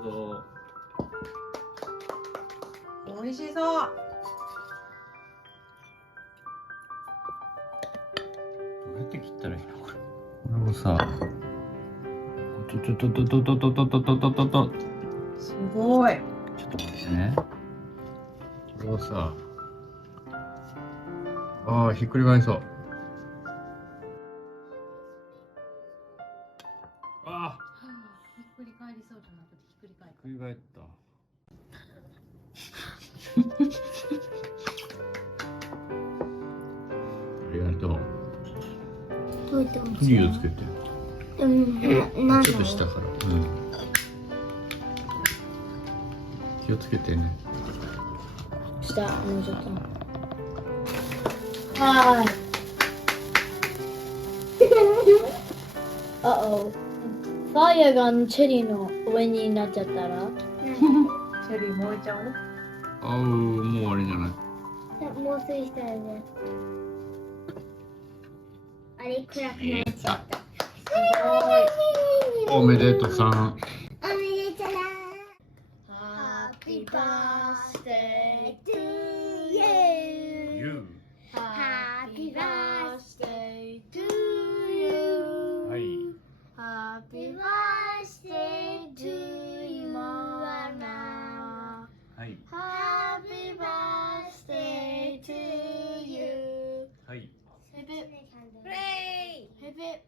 うぞ。美味しそう。どうやって切ったらいいのこれ。これをさ、と。すごい。ちょっと待ってね。これをさ、ああ、ひっくり返そう。ああ、ひっくり返りそうじゃなくてひっくり返っひっくり返った。ありがとう。火をつけて。ちょっと下から。気をつけてね。下、もうちょっと。はい。ファイヤーがチェリーの上になっちゃったらチェリー燃えちゃう？あう、もうあれじゃない。もうすぐしたよね。あれ暗くなっちゃった。おめでとうさん。おめでとう。Happy birthday to you. Happy birthday to you. はい。Happy birthday to you, Anna. はい。 Happy birthday to you. はい。Hip hip. Hooray! Hip hip.